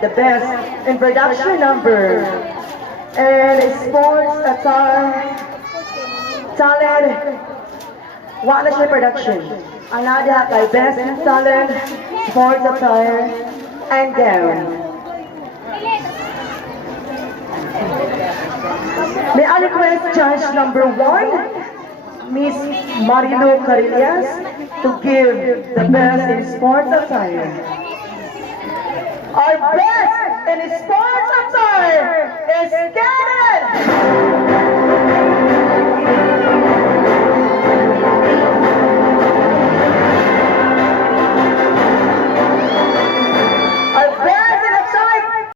the best in production number and sports attire talent. What na siya production? Ang nada kay best in talent, sports attire, and gown. May I request judge number 1, Miss Marilo Carillas, to give the best in sports attire. Our best in sports attire is